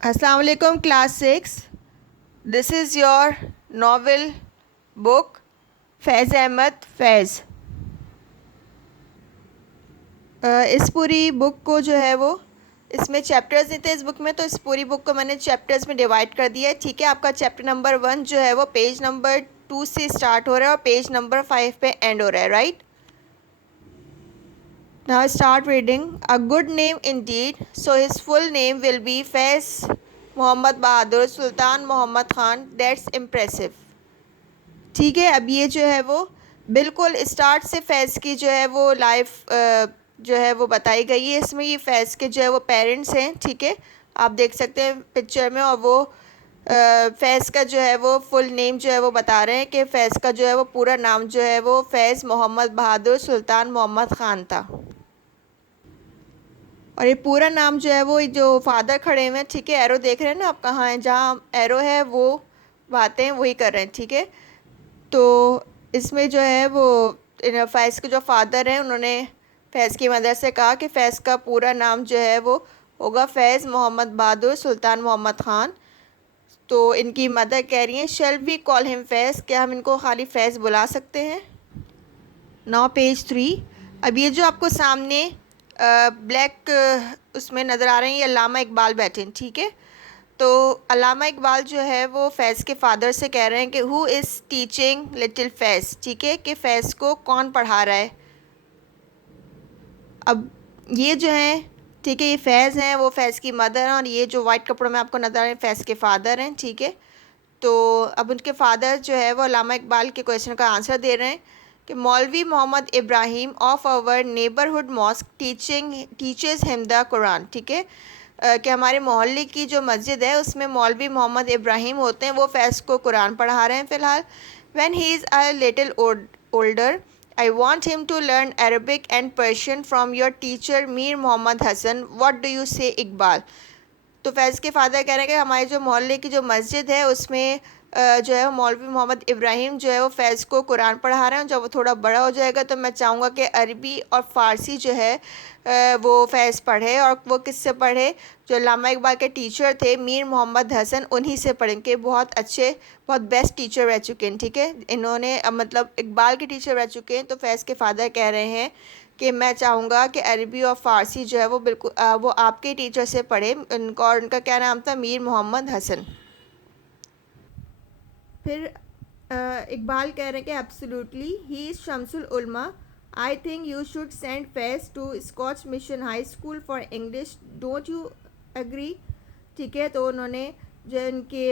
अस्सलाम वालेकुम class 6। This is your novel book Faiz Ahmed Faiz. इस पूरी बुक को जो है वो इसमें चैप्टर्स नहीं थे इस बुक में, तो इस पूरी बुक को मैंने चैप्टर्स में डिवाइड कर दिया है। ठीक है, आपका चैप्टर नंबर 1 जो है वो पेज नंबर 2 से स्टार्ट हो रहा है और पेज नंबर 5 पे एंड हो रहा है, right. Now start reading. A good name indeed, so his full name will be Faiz Mohammad Bahadur Sultan Mohammad Khan. That's impressive. ठीक है, अब ये जो है वो बिल्कुल स्टार्ट से फैज़ की जो है वो लाइफ जो है वो बताई गई है। इसमें ये फैज़ के जो है वो पेरेंट्स हैं, ठीक है, आप देख सकते हैं पिक्चर में। और वो फैज़ का जो है वो फुल नेम जो है वो बता रहे हैं कि फैज़ का जो है वो पूरा नाम जो है वो फैज़ मोहम्मद बहादुर सुल्तान मोहम्मद ख़ान था। और ये पूरा नाम जो है वो जो फादर खड़े हुए हैं, ठीक है, एरो देख रहे हैं ना आप, कहाँ हैं, जहाँ एरो है वो बातें वही कर रहे हैं, ठीक है। तो इसमें जो है वो फैज़ के जो फादर हैं उन्होंने फैज़ की मदर से कहा कि फ़ैज़ का पूरा नाम जो है वो होगा फैज़ मोहम्मद बहादुर सुल्तान मोहम्मद ख़ान। तो इनकी मदर कह रही हैं शेल वी कॉल हिम फैज़, क्या हम इनको खाली फैज़ बुला सकते हैं। Now page 3। अब ये जो आपको सामने ब्लैक उसमें नज़र आ रहे हैं, ये अल्लामा इकबाल बैठे हैं, ठीक है। तो अल्लामा इकबाल जो है वो फैज़ के फादर से कह रहे हैं कि हु इज़ टीचिंग लिटिल फैज़, ठीक है, कि फ़ैज़ को कौन पढ़ा रहा है। अब ये जो है, ठीक है, ये फैज़ हैं, वो फैज़ की मदर हैं, और ये जो वाइट कपड़ों में आपको नज़र आ रहे हैं फैज़ के फादर हैं, ठीक है। तो अब उनके फादर जो है वो अल्लामा इकबाल के क्वेश्चन का आंसर दे रहे हैं कि Maulvi Mohammad Ibrahim of our neighbourhood mosque teaches him the Quran, ठीक है। कि हमारे मोहल्ले की जो मस्जिद है उसमें मौलवी मोहम्मद इब्राहिम होते हैं, वो फैज़ को कुरान पढ़ा रहे हैं फ़िलहाल। When he is a little older I want him to learn Arabic and Persian from your teacher Mir Mohammad Hasan. What do you say Iqbal. तो फैज़ के फादर कह रहे हैं कि हमारे जो मोहल्ले की जो मस्जिद है उसमें जो है वो मौलवी मोहम्मद इब्राहिम जो है वो फ़ैज़ को कुरान पढ़ा रहे हैं। जब वो थोड़ा बड़ा हो जाएगा तो मैं चाहूँगा कि अरबी और फ़ारसी जो है वो फ़ैज़ पढ़े, और वो किससे पढ़े, जो अल्लामा इकबाल के टीचर थे मीर मोहम्मद हसन, उन्हीं से पढ़ें, कि बहुत अच्छे बहुत बेस्ट टीचर रह चुके हैं, ठीक है। इन्होंने मतलब इकबाल के टीचर रह चुके हैं। तो फैज़ के फादर कह रहे हैं कि मैं चाहूँगा कि अरबी और फ़ारसी जो है वो बिल्कुल वो आपके टीचर से पढ़े। उनका और उनका क्या नाम था, मीर मोहम्मद हसन। फिर इकबाल कह रहे हैं कि absolutely he is Shamsul Ulama. I think you should send Faiz to Scotch Mission High School for English, don't you agree. ठीक है, तो उन्होंने जो उनके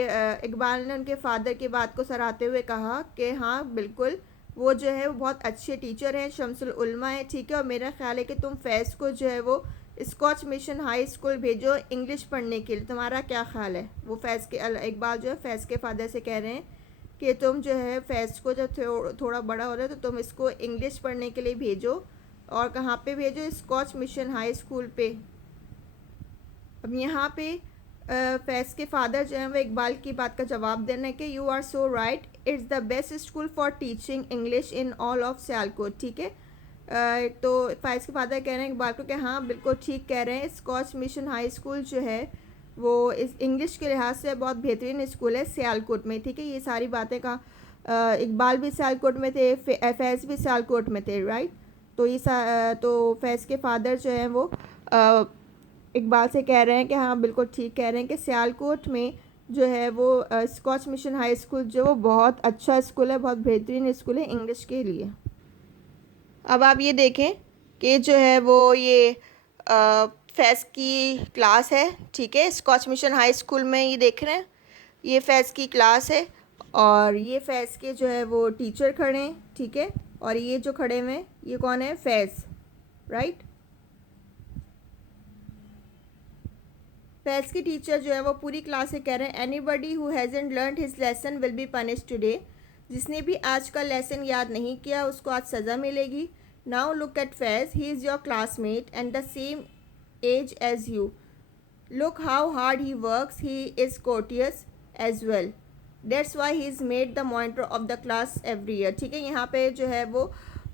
इकबाल ने उनके फादर की बात को सराहते हुए कहा कि हाँ बिल्कुल, वो जो है वो बहुत अच्छे टीचर हैं, शमसुल उलमा है, ठीक है। और मेरा ख्याल है कि तुम फैज़ को जो है वो स्कॉच मिशन हाई स्कूल भेजो इंग्लिश पढ़ने के लिए। तुम्हारा क्या ख्याल है। वो फैज़ के इकबाल जो है फैज़ के फादर से कह रहे हैं कि तुम जो है फैज़ को जब थोड़ा बड़ा हो रहा है तो तुम इसको इंग्लिश पढ़ने के लिए भेजो। और कहाँ पे भेजो, स्कॉच मिशन हाई स्कूल पे। अब यहाँ पे फैज़ के फादर जो हैं वो इकबाल की बात का जवाब देना है कि you are so right, it's the best school for teaching English in all of Sialkot, ठीक है। तो फैज़ के फादर कह रहे हैं इकबाल को कि हाँ बिल्कुल ठीक कह रहे हैं, स्कॉच मिशन हाई स्कूल जो है वो इस इंग्लिश के लिहाज से बहुत बेहतरीन स्कूल है सियालकोट में, ठीक है। ये सारी बातें का इकबाल भी सियालकोट में थे, फैज़ भी सियालकोट में थे, राइट। तो तो फैज़ के फादर जो हैं वो इकबाल से कह रहे हैं कि हाँ बिल्कुल ठीक कह रहे हैं कि सियालकोट में जो है वो स्कॉच मिशन हाई स्कूल जो वो बहुत अच्छा स्कूल है, बहुत बेहतरीन स्कूल है इंग्लिश के लिए। अब आप ये देखें कि जो है वो ये फैज़ की क्लास है, ठीक है, स्कॉच मिशन हाई स्कूल में। ये देख रहे हैं, ये फैज़ की क्लास है, और ये फैज़ के जो है वो टीचर खड़े हैं, ठीक है। और ये जो खड़े हुए हैं ये कौन है, फैज़, राइट। फैज़ की टीचर जो है वो पूरी क्लास से कह रहे हैं anybody who hasn't learned his lesson will be punished today. जिसने भी आज का लेसन याद नहीं किया उसको आज सज़ा मिलेगी। Now look at Faiz, he is your classmate and the same age as you. Look how hard he works, he is courteous as well. That's why he is made the monitor of the class every year, ठीक है। यहाँ पे जो है वो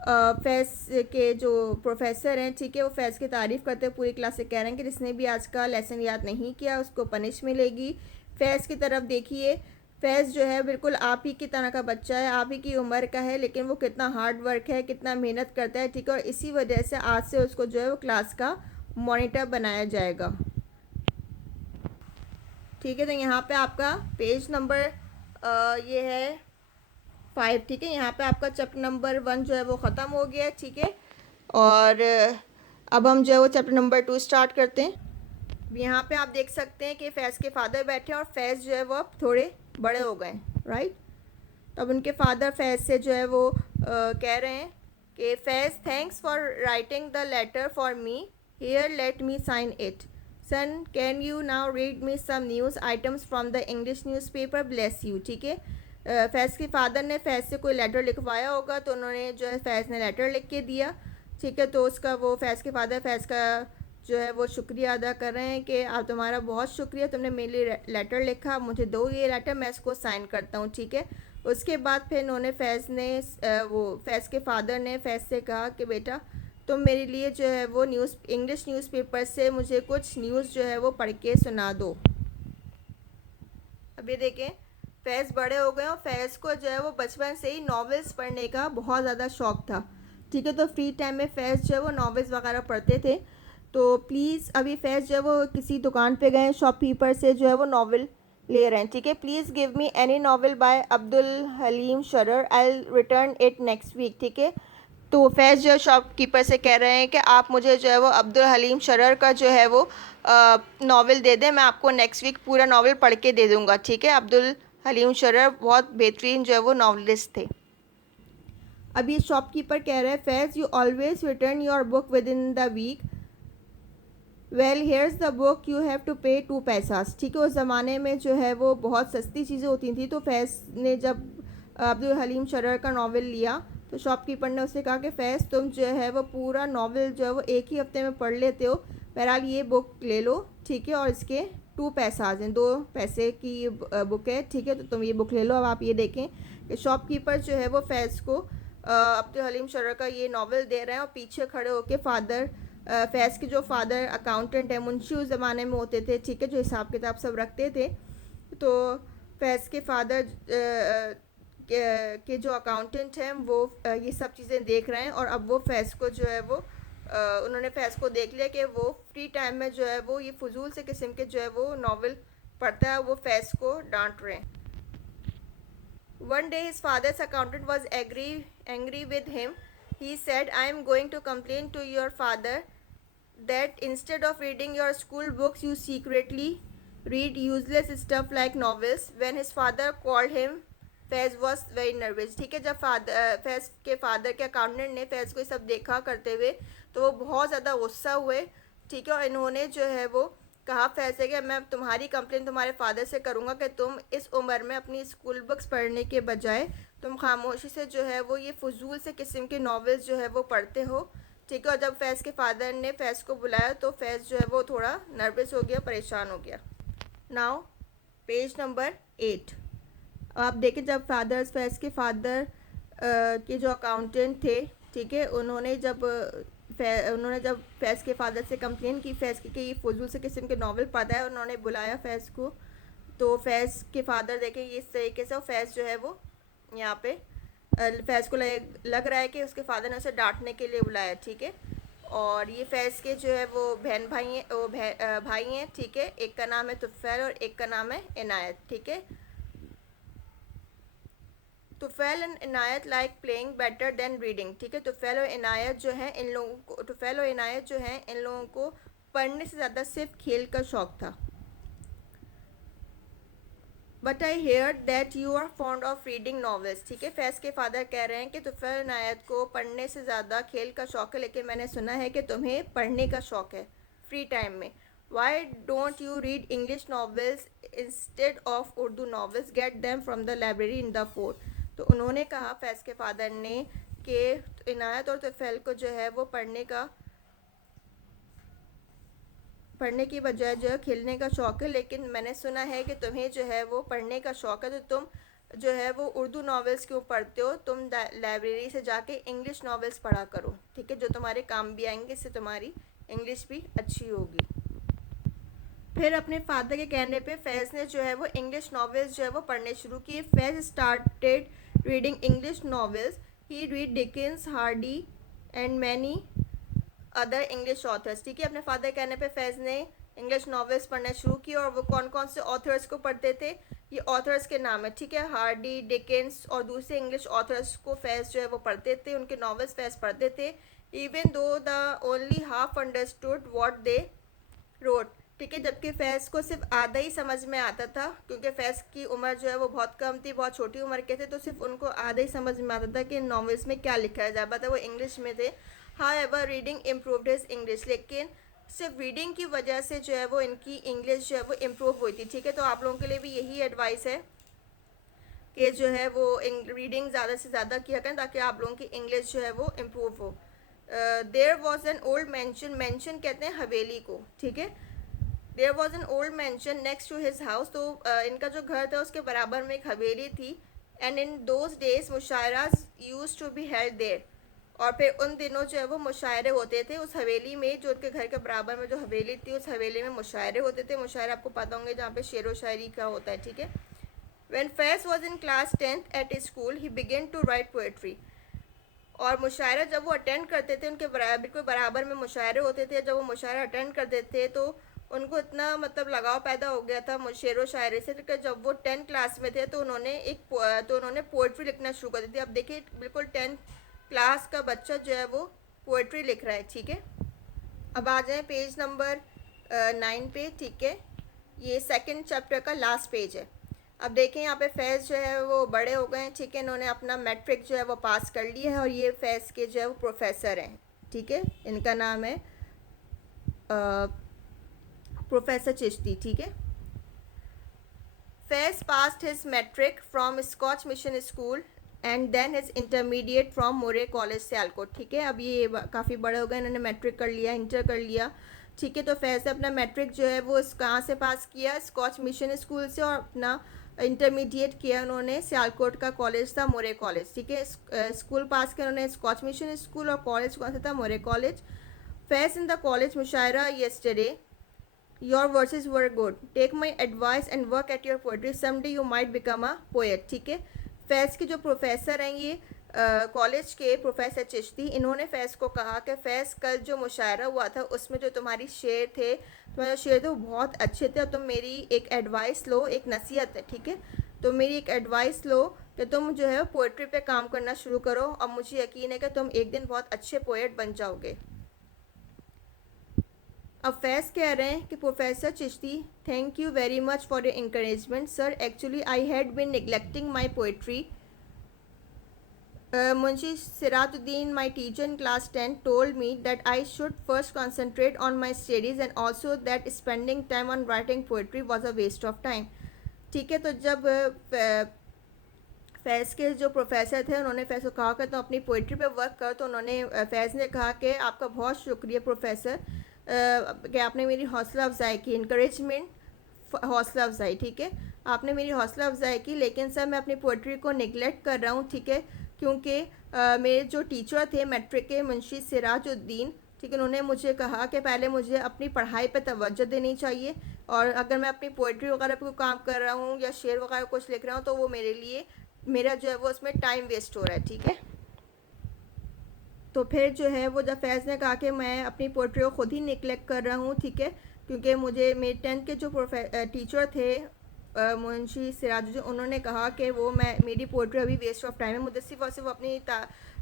फैज़ के जो professor हैं, ठीक है, वो फैज़ की तारीफ़ करते हुए पूरी क्लास से कह रहे हैं कि जिसने भी आज का लेसन याद नहीं किया उसको पनिश मिलेगी। फैज़ की तरफ देखिए, फैज़ जो है बिल्कुल आप ही की तरह का बच्चा है, आप ही की उम्र का है, लेकिन वो कितना हार्ड वर्क है, कितना मेहनत करता है, ठीक है, और इसी वजह से आज से उसको जो है वो क्लास का मॉनिटर बनाया जाएगा। ठीक है, तो यहाँ पे आपका पेज नंबर ये है 5, ठीक है, यहाँ पे आपका चैप्टर नंबर 1 जो है वो ख़त्म हो गया है, ठीक है। और अब हम जो है वो चैप्टर नंबर 2 स्टार्ट करते हैं। यहाँ पे आप देख सकते हैं कि फैज़ के फादर बैठे हैं और फैज़ जो है वो अब थोड़े बड़े हो गए हैं, राइट। तो अब उनके फादर फैज़ से जो है वो कह रहे हैं कि Faiz, thanks for writing the letter for me, here let me sign it. Son, can you now read me some news items from the English newspaper, bless you. ठीक है, फैज़ के फादर ने फैज़ से कोई लेटर लिखवाया होगा, तो उन्होंने जो है फैज़ ने लेटर लिख के दिया, ठीक है। तो उसका वो फैज़ के फादर फैज़ का जो है वो शुक्रिया अदा कर रहे हैं कि आप, तुम्हारा बहुत शुक्रिया, तुमने मेरे लिए लेटर लिखा, मुझे दो ये लेटर, मैं इसको साइन करता हूँ, ठीक है। उसके बाद फिर उन्होंने फैज़ ने वो फैज़ के फादर ने फैज़ से कहा कि बेटा, तुम मेरे लिए जो है वो इंग्लिश न्यूज़पेपर से मुझे कुछ न्यूज़ जो है वो पढ़ के सुना दो। अब ये देखें, फैज़ बड़े हो गए और फैज़ को जो है वो बचपन से ही नॉवेल्स पढ़ने का बहुत ज़्यादा शौक़ था, ठीक है। तो फ्री टाइम में फ़ैज़ जो है वो नॉवेल्स वगैरह पढ़ते थे। तो प्लीज़, अभी फैज़ जो है वो किसी दुकान पे गए, शॉपकीपर से जो है वो नॉवल ले रहे हैं, ठीक है। Please give me any novel by Abdul Halim Sharar, I return it next week, ठीक है। तो फैज़ जो शॉपकीपर से कह रहे हैं कि आप मुझे जो है वो अब्दुल हलीम शरर का जो है वो नावल दे दें, मैं आपको नेक्स्ट वीक पूरा नावल पढ़ के दे दूँगा, ठीक है। अब्दुल हलीम शरर बहुत बेहतरीन जो है वो नावलिस्ट थे। अब ये शॉपकीपर कह रहा है, Faiz, you always return your book within the week, well here's the book, you have to pay 2 पैसास, ठीक है। उस ज़माने में जो है वो बहुत सस्ती चीज़ें होती थी, तो फैज़ ने जब अब्दुल हलीम शरर का नावल लिया तो शॉपकीपर ने उससे कहा कि फैज़, तुम जो है वो पूरा नावल जो है वो एक ही हफ्ते में पढ़ लेते हो, बहरहाल ये बुक ले लो, ठीक है, और इसके 2 पैसाज हैं, 2 पैसे की बुक है, ठीक है। तो तुम ये बुक ले लो। अब आप ये देखें कि शॉपकीपर जो है वो फैज़ को अब्दुल हलीम शरर का ये नावल दे रहे हैं और पीछे खड़े होकर फादर फैज़ के जो फादर अकाउंटेंट है, मुंशी उस ज़माने में होते थे, ठीक है, जो हिसाब किताब सब रखते थे। तो फैज़ के फादर के जो अकाउंटेंट हैं वो ये सब चीज़ें देख रहे हैं और अब वो फैज़ को जो है वो उन्होंने फैज़ को देख लिया कि वो फ्री टाइम में जो है वो ये फजूल से किस्म के जो है वो नावल पढ़ता है, वो फैज़ को डांट रहे हैं। One day his father's accountant was angry with him. He said, I am going to complain to your father that instead of reading your school books, you secretly read useless stuff like novels. When his father called him, Faiz was very nervous, ठीक है। जब फैज़ के father के accountant ने फैज़ को ये सब देखा करते हुए तो वो बहुत ज़्यादा गुस्सा हुए, ठीक है। और इन्होंने जो है वो कहा फैज़ से कि मैं तुम्हारी कंप्लेन तुम्हारे फादर से करूँगा कि तुम इस उम्र में अपनी स्कूल बुक्स पढ़ने के बजाय तुम खामोशी से जो है वो ये फजूल से किस्म के नावल्स जो है वो पढ़ते हो, ठीक है। और जब फैज़ के फादर ने फैज़ को बुलाया तो फैज़ जो है वो थोड़ा नर्वस हो गया, परेशान हो गया। Now page number 8। आप देखें, जब फैज़ के फादर के जो अकाउंटेंट थे, ठीक है, उन्होंने जब फैज़ के फादर से कंप्लेन की फैज़ की कि ये फजूल से किस्म के नावल पढ़ा है, उन्होंने बुलाया फैज़ को। तो फैज़ के फादर देखें ये इस तरीके से फैज़ जो है वो यहाँ पे फैज़ को लग रहा है कि उसके फादर ने उसे डांटने के लिए बुलाया, ठीक है। और ये फैज़ के जो है वो बहन भाई हैं, वो भाई हैं, ठीक है। एक का नाम है तुफ़ैल और एक का नाम है इनायत, ठीक है। Tufail and Inayat like playing better than reading, ठीक है। तुफ़ैल और इनायत जो हैं इन लोगों को पढ़ने से ज़्यादा सिर्फ खेल का शौक़ था। But I hear that you are fond of reading novels, ठीक है। फैज़ के फादर कह रहे हैं कि तुफ़ैल इनायत को पढ़ने से ज़्यादा खेल का शौक़ है, लेकिन मैंने सुना है कि तुम्हें पढ़ने का शौक़ है फ्री टाइम में। Why don't you read English novels instead of Urdu novels, get them from the library in the fort. तो उन्होंने कहा फैज़ के फादर ने कि इनायत और तुफ़ैल को जो है वो पढ़ने की बजाय जो है खेलने का शौक़ है, लेकिन मैंने सुना है कि तुम्हें जो है वो पढ़ने का शौक़ है, तो तुम जो है वो उर्दू नॉवेल्स क्यों पढ़ते हो, तुम लाइब्रेरी से जाके इंग्लिश नॉवेल्स पढ़ा करो, ठीक है, जो तुम्हारे काम भी आएंगे, इससे तुम्हारी इंग्लिश भी अच्छी होगी। फिर अपने फादर के कहने पे फैज़ ने जो है वो इंग्लिश नॉवेल्स जो है वो पढ़ने शुरू किए। Faiz started reading English novels. He read Dickens, Hardy and many other English authors, ठीक है। अपने फादर के कहने पे फैज़ ने इंग्लिश नॉवेल्स पढ़ना शुरू की, और वो कौन कौन से ऑथर्स को पढ़ते थे, ये ऑथर्स के नाम है, ठीक है। हार्डी, डिकेंस और दूसरे इंग्लिश ऑथर्स को फैज़ जो है वो पढ़ते थे, उनके नॉवेल्स फैज़ पढ़ते थे। Even though the only half understood what they road, ठीक है, जबकि फैज़ को सिर्फ आधा ही समझ में आता था, क्योंकि फैज़ की उम्र जो है वो बहुत कम थी, बहुत छोटी उम्र के थे, तो सिर्फ उनको आधा ही समझ में आता था कि नॉवेल्स में क्या लिखा है, ज़्यादातर वो इंग्लिश में थे। How ever reading improved his English, लेकिन सिर्फ रीडिंग की वजह से जो है वो इनकी इंग्लिश जो है वो इम्प्रूव हुई थी, ठीक है। तो आप लोगों के लिए भी यही एडवाइस है कि जो है वो रीडिंग ज़्यादा से ज़्यादा किया करें, ताकि आप लोगों की इंग्लिश जो है वो इम्प्रूव हो। There was an old mansion, mansion कहते हैं हवेली को, ठीक है। There was an old mansion next to his house, तो इनका जो घर था उसके बराबर में एक हवेली थी। And in those days mushairas used to be held there, और फिर उन दिनों जो है वो मुशायरे होते थे उस हवेली में, जो उनके घर के बराबर में जो हवेली थी उस हवेली में मुशायरे होते थे। मुशायरे आपको पता होंगे जहाँ पे शेर व शायरी का होता है, ठीक है। When Faiz was in class 10th at his school, he began to write poetry. और मुशायरा जब वो अटेंड करते थे, उनके बिल्कुल बराबर में मुशायरे होते थे, जब वो मुशायरा अटेंड करते थे तो उनको इतना मतलब लगाव पैदा हो गया था शेर व शायरी से, कि जब वो 10th क्लास में थे तो उन्होंने पोइट्री लिखना शुरू कर दी थी। अब देखिए बिल्कुल 10th क्लास का बच्चा जो है वो पोइट्री लिख रहा है, ठीक है। अब आ जाए पेज नंबर 9 पे, ठीक है। ये सेकंड चैप्टर का लास्ट पेज है। अब देखें यहाँ पे फैज़ जो है वो बड़े हो गए हैं, ठीक है, इन्होंने अपना मैट्रिक जो है वो पास कर लिया है, और ये फैज़ के जो है वो प्रोफेसर हैं, ठीक है। इनका नाम है प्रोफेसर चिश्ती, ठीक है। Faiz passed his matric from Scotch mission school and then his intermediate from Murray college Sialkot, ठीक है। अब ये काफ़ी बड़े हो गए, इन्होंने मैट्रिक कर लिया, इंटर कर लिया, ठीक है। तो फैज़ ने अपना मैट्रिक जो है वो कहाँ से पास किया, स्कॉच मिशन स्कूल से, और अपना इंटरमीडिएट किया उन्होंने सियालकोट का कॉलेज था मोरे कॉलेज, ठीक है। स्कूल पास किया उन्होंने स्कॉच मिशन स्कूल, और कॉलेज कौन सा था, Murray college. Faiz in the college mushaira yesterday, your verses were good, take my advice and work at your poetry, someday you might become a poet, ठीक है। फैज़ के जो प्रोफेसर हैं ये कॉलेज के प्रोफेसर चिश्ती, इन्होंने फैज़ को कहा कि फैज़ कल जो मुशायरा हुआ था उसमें जो तुम्हारे शेर थे, तुम्हारे शेर थे वो बहुत अच्छे थे, और तुम मेरी एक एडवाइस लो, एक नसीहत है, ठीक है। तो मेरी एक एडवाइस लो कि तुम जो है पोइट्री पे काम करना शुरू करो, और मुझे यकीन है कि तुम एक दिन बहुत अच्छे पोएट बन जाओगे। अब फैज़ कह रहे हैं कि professor Chishti, thank you very much for your encouragement sir, actually I had been neglecting my poetry. Munshi Siratuddin, my teacher in class 10, told me that I should first concentrate on my studies, and also that spending time on writing poetry was a waste of time, ठीक है। तो जब फैज़ के जो professor थे उन्होंने फैज़ को कहा कि तुम अपनी पोइट्री पे वर्क करो, तो उन्होंने फैज़ ने कहा कि आपका बहुत शुक्रिया प्रोफेसर, कि आपने मेरी हौसला अफजाई की, इंकरेजमेंट हौसला अफजाई, ठीक है, आपने मेरी हौसला अफजाई की, लेकिन सर मैं अपनी पोइट्री को निगलेक्ट कर रहा हूँ, ठीक है, क्योंकि मेरे जो टीचर थे मैट्रिक के, मुंशी सिराजुद्दीन, ठीक है, उन्होंने मुझे कहा कि पहले मुझे अपनी पढ़ाई पे तवज्जो देनी चाहिए, और अगर मैं अपनी पोइट्री वगैरह पे काम कर रहा हूँ या शेर वगैरह कुछ लिख रहा हूँ तो वो मेरे लिए, मेरा जो है वो उसमें टाइम वेस्ट हो रहा है, ठीक है। तो फिर जो है वो जब फैज़ ने कहा कि मैं अपनी पोइट्री को खुद ही निगलेक्ट कर रहा हूँ, ठीक है, क्योंकि मुझे मेरे 10th के जो टीचर थे मुंशी सिराजुद्दीन, उन्होंने कहा कि वो मेरी पोइट्री अभी वेस्ट ऑफ टाइम है, मुझे सिर्फ और सिर्फ अपनी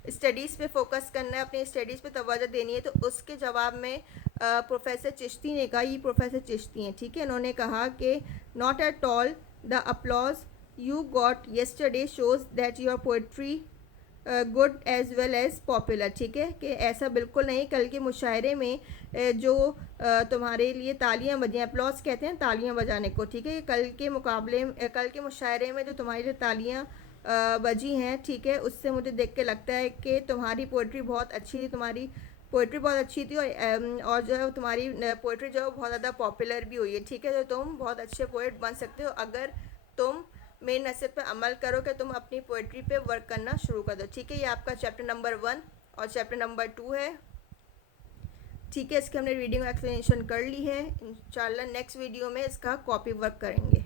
स्टडीज़ पे फोकस करना है, अपनी स्टडीज़ पे तवज्जो देनी है। तो उसके जवाब में प्रोफेसर चिश्ती ने कहा, ये प्रोफेसर चिश्ती हैं, ठीक है, उन्होंने कहा कि not at all the applause you got yesterday shows that your poetry good as well as popular, ठीक है, कि ऐसा बिल्कुल नहीं, कल के मुशायरे में जो तुम्हारे लिए तालियां बजी, अपलॉज कहते हैं तालियां बजाने को, ठीक है, कल के मुकाबले कल के मुशायरे में जो तुम्हारी जो तालियां बजी हैं, ठीक है, उससे मुझे देख के लगता है कि तुम्हारी पोइट्री बहुत अच्छी थी, तुम्हारी पोइट्री बहुत अच्छी थी, और जो है तुम्हारी पोइट्री जो है बहुत ज़्यादा पॉपुलर भी हुई है, ठीक है। तो तुम बहुत अच्छे पोइट बन सकते हो अगर तुम मेरी नसीहत पे अमल करो कि तुम अपनी पोइट्री पे वर्क करना शुरू कर दो। ठीक है, ये आपका चैप्टर नंबर 1 और चैप्टर नंबर 2 है। ठीक है, इसकी हमने रीडिंग एक्सप्लेनेशन कर ली है। इंशाल्लाह नेक्स्ट वीडियो में इसका कॉपी वर्क करेंगे।